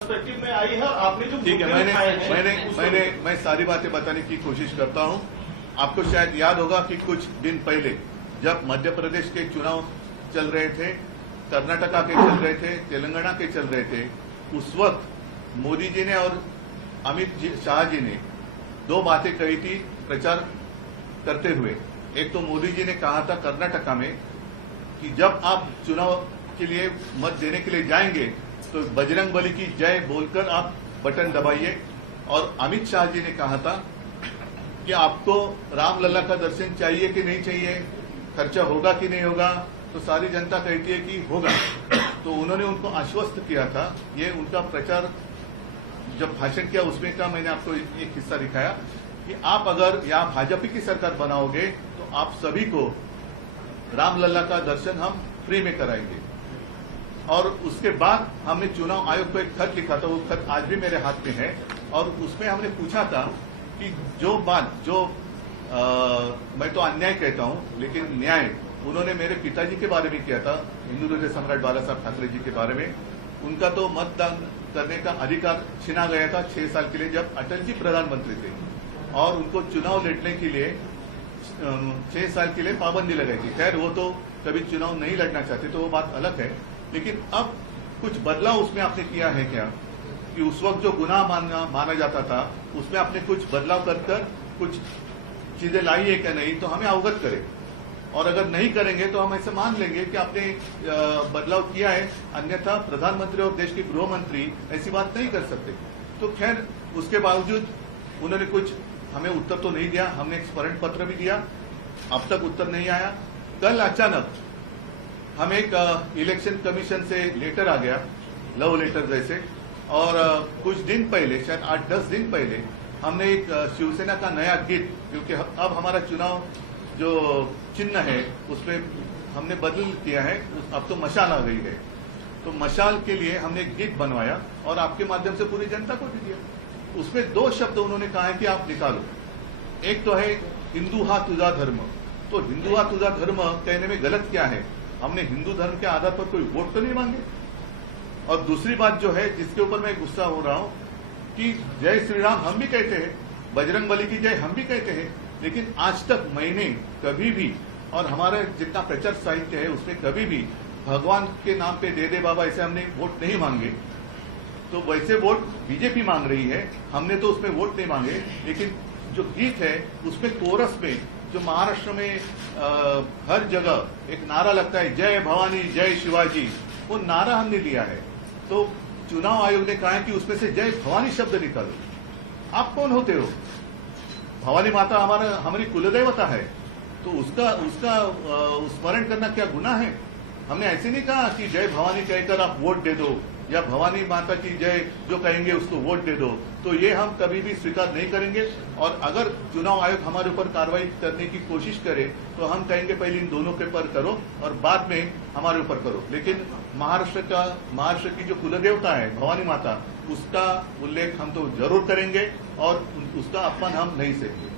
Perspective में आई है। आपने जो ठीक है, मैं सारी बातें बताने की कोशिश करता हूं। आपको शायद याद होगा कि कुछ दिन पहले जब मध्य प्रदेश के चुनाव चल रहे थे, कर्नाटका के चल रहे थे, तेलंगाना के चल रहे थे, उस वक्त मोदी जी ने और अमित शाह जी ने दो बातें कही थी प्रचार करते हुए। एक तो मोदी जी ने कहा था कर्नाटका में कि जब आप चुनाव के लिए मत देने के लिए जाएंगे तो बजरंग बली की जय बोलकर आप बटन दबाइए। और अमित शाह जी ने कहा था कि आपको रामलला का दर्शन चाहिए कि नहीं चाहिए, खर्चा होगा कि नहीं होगा, तो सारी जनता कहती है कि होगा। तो उन्होंने उनको आश्वस्त किया था। ये उनका प्रचार जब भाषण किया उसमें का मैंने आपको एक हिस्सा दिखाया कि आप अगर यहाँ भाजपा की सरकार बनाओगे तो आप सभी को रामलला का दर्शन हम फ्री में कराएंगे। और उसके बाद हमने चुनाव आयोग को एक खत लिखा था, वो खत आज भी मेरे हाथ में है। और उसमें हमने पूछा था कि जो बात मैं तो अन्याय कहता हूं लेकिन न्याय उन्होंने मेरे पिताजी के बारे में किया था, हिंदू हृदय सम्राट बाला साहब ठाकरे जी के बारे में। उनका तो मतदान करने का अधिकार छीना गया था 6 साल के लिए जब अटल जी प्रधानमंत्री थे, और उनको चुनाव लड़ने के लिए 6 साल के लिए पाबंदी लगाई थी। खैर वो तो कभी चुनाव नहीं लड़ना चाहते तो वो बात अलग है। लेकिन अब कुछ बदलाव उसमें आपने किया है क्या कि उस वक्त जो गुनाह माना जाता था उसमें आपने कुछ बदलाव कर कुछ चीजें लाई है क्या नहीं, तो हमें अवगत करें। और अगर नहीं करेंगे तो हम ऐसे मान लेंगे कि आपने बदलाव किया है, अन्यथा प्रधानमंत्री और देश के गृह मंत्री ऐसी बात नहीं कर सकते। तो खैर उसके बावजूद उन्होंने कुछ हमें उत्तर तो नहीं दिया। हमने एक स्मरण पत्र भी दिया, अब तक उत्तर नहीं आया। कल अचानक हमें एक इलेक्शन कमीशन से लेटर आ गया, लव लेटर जैसे। और कुछ दिन पहले, शायद 8-10 दिन पहले, हमने एक शिवसेना का नया गीत, क्योंकि अब हमारा चुनाव जो चिन्ह है उसमें हमने बदल किया है, अब तो मशाल आ गई है। तो मशाल के लिए हमने एक गीत बनवाया और आपके माध्यम से पूरी जनता को भी दिया। उसमें 2 शब्द उन्होंने कहा है कि आप निकालो। एक तो है हिंदू हा तुझा धर्म। तो हिंदू हा तुझा धर्म कहने में गलत क्या है? हमने हिंदू धर्म के आधार पर कोई वोट तो नहीं मांगे। और दूसरी बात जो है जिसके ऊपर मैं गुस्सा हो रहा हूं कि जय श्री राम हम भी कहते हैं, बजरंग बली की जय हम भी कहते हैं, लेकिन आज तक मैंने कभी भी, और हमारा जितना प्रचार साहित्य है उसमें कभी भी भगवान के नाम पे दे दे बाबा ऐसे हमने वोट नहीं मांगे। तो वैसे वोट बीजेपी मांग रही है, हमने तो उसमें वोट नहीं मांगे। लेकिन जो गीत है उसमें कोरस में जो महाराष्ट्र में हर जगह एक नारा लगता है, जय भवानी जय शिवाजी, वो नारा हमने लिया है। तो चुनाव आयोग ने कहा है कि उसमें से जय भवानी शब्द निकालो। आप कौन होते हो? भवानी माता हमारी कुलदेवता है, तो उसका स्मरण करना क्या गुनाह है? हमने ऐसे नहीं कहा कि जय भवानी कहकर आप वोट दे दो या भवानी माता की जय जो कहेंगे उसको वोट दे दो। तो ये हम कभी भी स्वीकार नहीं करेंगे। और अगर चुनाव आयोग हमारे ऊपर कार्रवाई करने की कोशिश करे तो हम कहेंगे पहले इन दोनों के पर करो और बाद में हमारे ऊपर करो। लेकिन महाराष्ट्र की जो कुलदेवता है भवानी माता, उसका उल्लेख हम तो जरूर करेंगे और उसका अपमान हम नहीं सहेंगे।